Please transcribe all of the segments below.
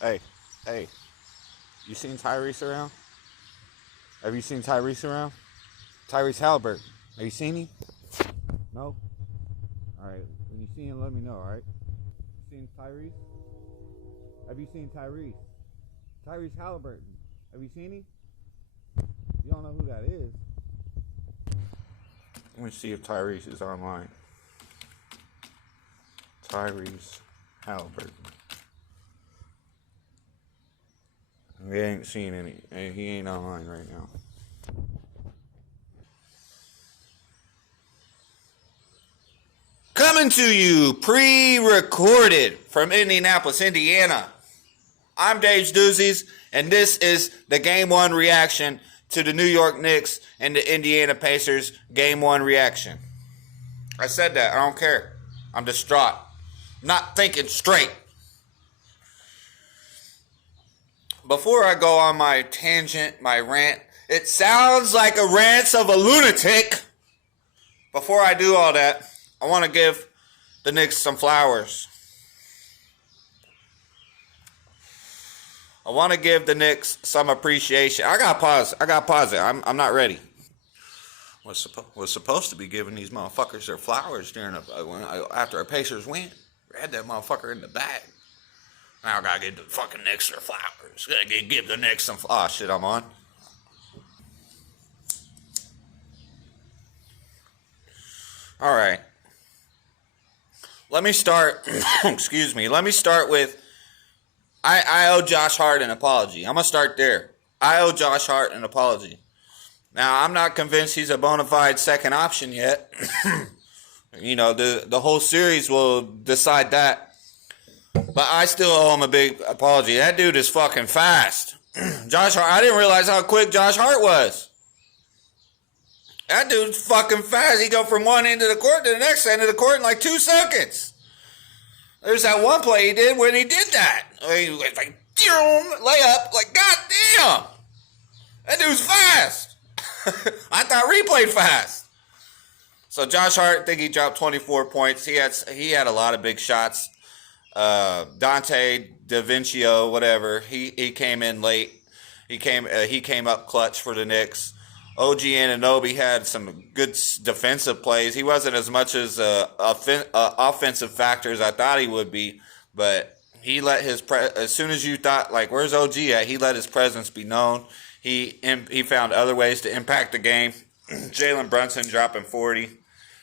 Hey, hey, you seen Tyrese around? Have you seen Tyrese around? Tyrese Halliburton. Have you seen him? No? Alright, when you see him, let me know, alright? You seen Tyrese? Have you seen Tyrese? Tyrese Halliburton. Have you seen him? You don't know who that is. Let me see if Tyrese is online. Tyrese Halliburton. We ain't seen any. He ain't online right now. Coming to you pre-recorded from Indianapolis, Indiana. I'm Doozies, and this is the Game 1 reaction to the New York Knicks and the Indiana Pacers Game 1 reaction. I said that. I don't care. I'm distraught. I'm not thinking straight. Before I go on my tangent, my rant, it sounds like a rant of a lunatic. Before I do all that, I want to give the Knicks some flowers. I want to give the Knicks some appreciation. I got to pause it. I'm not ready. Was supposed to be giving these motherfuckers their flowers after a Pacers win. We had that motherfucker in the bag. Now I gotta give the fucking Knicks their flowers. Gotta give the Knicks some. Oh shit, I'm on. All right. Let me start. Excuse me. Let me start with. I owe Josh Hart an apology. I'm gonna start there. I owe Josh Hart an apology. Now I'm not convinced he's a bona fide second option yet. You know, the whole series will decide that. But I still owe him a big apology. That dude is fucking fast. Josh Hart, I didn't realize how quick Josh Hart was. That dude's fucking fast. He go from one end of the court to the next end of the court in like 2 seconds. There's that one play he did when he did that. He was like, layup. Like, goddamn. That dude's fast. I thought replayed fast. So Josh Hart, I think he dropped 24 points. He had a lot of big shots. Dante DaVincio, whatever, he came in late. He came up clutch for the Knicks. OG Anunoby had some good defensive plays. He wasn't as much as offensive factor as I thought he would be, but he let his as soon as you thought like where's OG at, he let his presence be known. He found other ways to impact the game. Jalen Brunson dropping 40.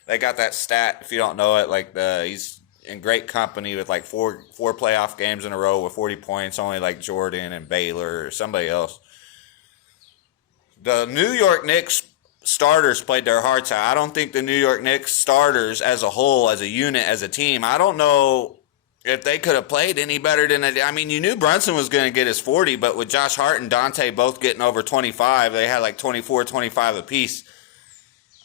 They got that stat if you don't know it. Like he's in great company with like four playoff games in a row with 40 points, only like Jordan and Baylor or somebody else. The New York Knicks starters played their hearts out. I don't think the New York Knicks starters as a whole, as a unit, as a team, I don't know if they could have played any better than they did. I mean, you knew Brunson was going to get his 40, but with Josh Hart and Dante both getting over 25, they had like 24, 25 apiece.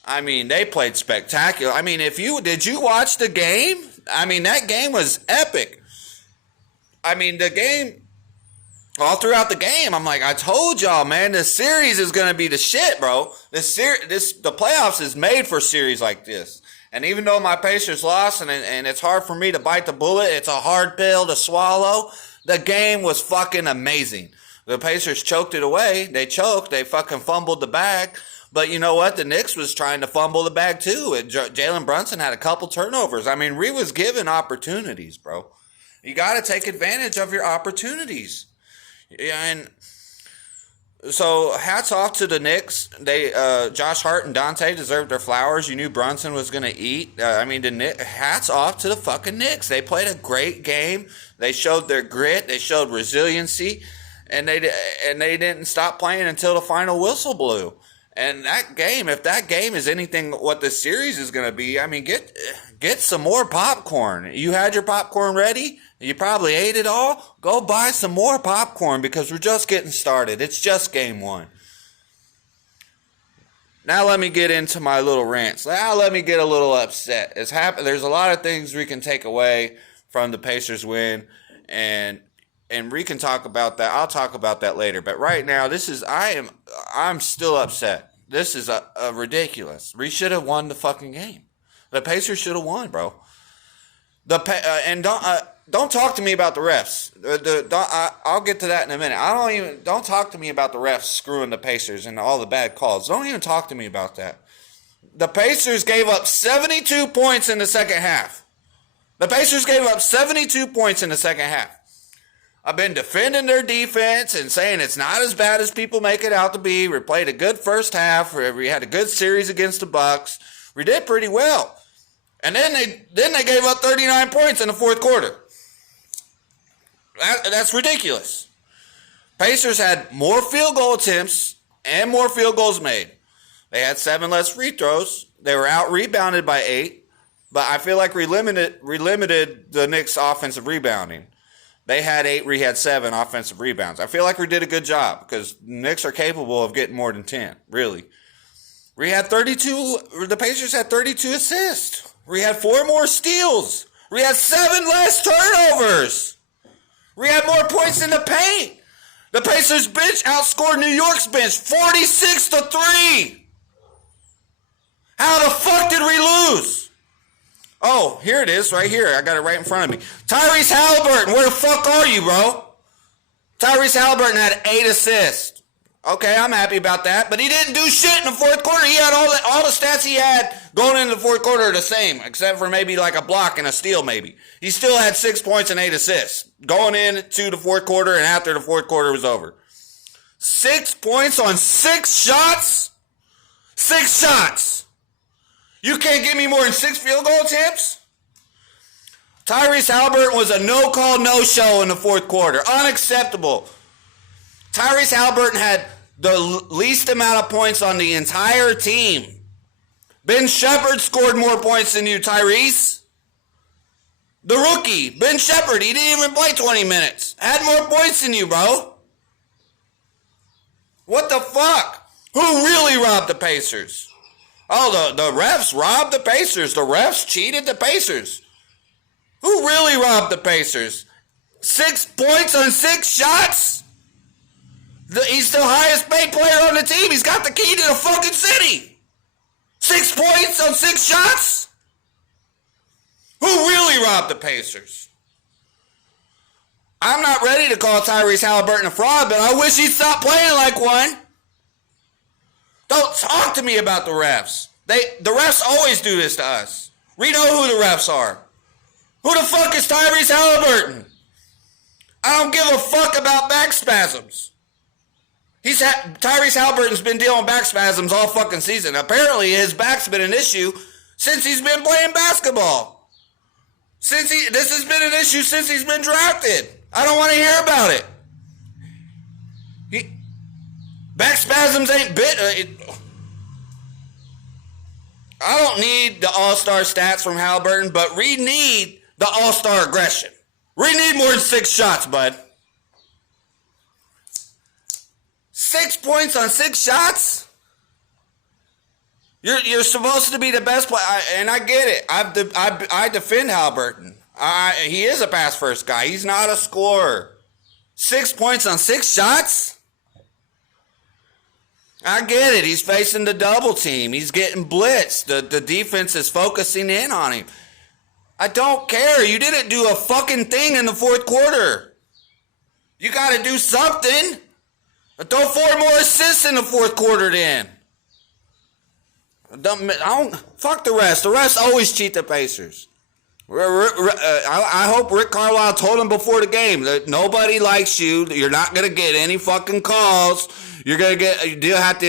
I mean, they played spectacular. I mean, did you watch the game? I mean, that game was epic. I mean, the game, all throughout the game, I'm like, I told y'all, man, this series is going to be the shit, bro. The playoffs is made for series like this. And even though my Pacers lost and it's hard for me to bite the bullet, it's a hard pill to swallow, the game was fucking amazing. The Pacers choked it away. They fucking fumbled the bag. But you know what? The Knicks was trying to fumble the bag too. Jalen Brunson had a couple turnovers. I mean, Ree was given opportunities, bro. You got to take advantage of your opportunities. And so hats off to the Knicks. Josh Hart and Dante deserved their flowers. You knew Brunson was going to eat. Hats off to the fucking Knicks. They played a great game. They showed their grit. They showed resiliency. And they didn't stop playing until the final whistle blew. And that game, if that game is anything what this series is going to be, I mean, get some more popcorn. You had your popcorn ready? You probably ate it all? Go buy some more popcorn because we're just getting started. It's just game 1. Now let me get into my little rants. Now let me get a little upset. There's a lot of things we can take away from the Pacers win, and we can talk about that. I'll talk about that later. But right now, I'm still upset. This is a ridiculous. We should have don't talk to me about the refs. I'll get to that in a minute. Don't talk to me about the refs screwing the Pacers and all the bad calls. Don't even talk to me about that. The Pacers gave up 72 points in the second half. The Pacers gave up 72 points in the second half. I've been defending their defense and saying it's not as bad as people make it out to be. We played a good first half. We had a good series against the Bucks. We did pretty well. And then they gave up 39 points in the fourth quarter. That's ridiculous. Pacers had more field goal attempts and more field goals made. They had 7 less free throws. They were out-rebounded by 8. But I feel like we limited the Knicks' offensive rebounding. They had 8, we had 7 offensive rebounds. I feel like we did a good job because the Knicks are capable of getting more than 10, really. The Pacers had 32 assists. We had 4 more steals. We had 7 less turnovers. We had more points in the paint. The Pacers bench outscored New York's bench 46-3. How the fuck did we lose? Oh, here it is, right here. I got it right in front of me. Tyrese Halliburton, where the fuck are you, bro? Tyrese Halliburton had 8 assists. Okay, I'm happy about that, but he didn't do shit in the fourth quarter. He had all the stats he had going into the fourth quarter are the same, except for maybe like a block and a steal maybe. He still had 6 points and 8 assists going into the fourth quarter and after the fourth quarter was over. 6 points on 6 shots? 6 shots. You can't give me more than 6 field goal attempts? Tyrese Halliburton was a no-call, no-show in the fourth quarter. Unacceptable. Tyrese Halliburton had the least amount of points on the entire team. Ben Shepherd scored more points than you, Tyrese. The rookie, Ben Shepherd, he didn't even play 20 minutes. Had more points than you, bro. What the fuck? Who really robbed the Pacers? Oh, the refs robbed the Pacers. The refs cheated the Pacers. Who really robbed the Pacers? 6 points on 6 shots? He's the highest paid player on the team. He's got the key to the fucking city. 6 points on 6 shots? Who really robbed the Pacers? I'm not ready to call Tyrese Halliburton a fraud, but I wish he'd stop playing like one. Don't talk to me about the refs. The refs always do this to us. We know who the refs are. Who the fuck is Tyrese Halliburton? I don't give a fuck about back spasms. Tyrese Halliburton's been dealing with back spasms all fucking season. Apparently his back's been an issue since he's been playing basketball. This has been an issue since he's been drafted. I don't want to hear about it. Back spasms ain't I don't need the all-star stats from Halliburton, but we need the all-star aggression. We need more than 6 shots, bud. 6 points on 6 shots? You're supposed to be the best player, and I get it. I defend Halliburton. He is a pass-first guy. He's not a scorer. 6 points on 6 shots? I get it. He's facing the double team. He's getting blitzed. The defense is focusing in on him. I don't care. You didn't do a fucking thing in the fourth quarter. You got to do something. Throw 4 more assists in the fourth quarter then. Fuck the rest. The refs always cheat the Pacers. I hope Rick Carlisle told him before the game that nobody likes you. You're not going to get any fucking calls. You'll have to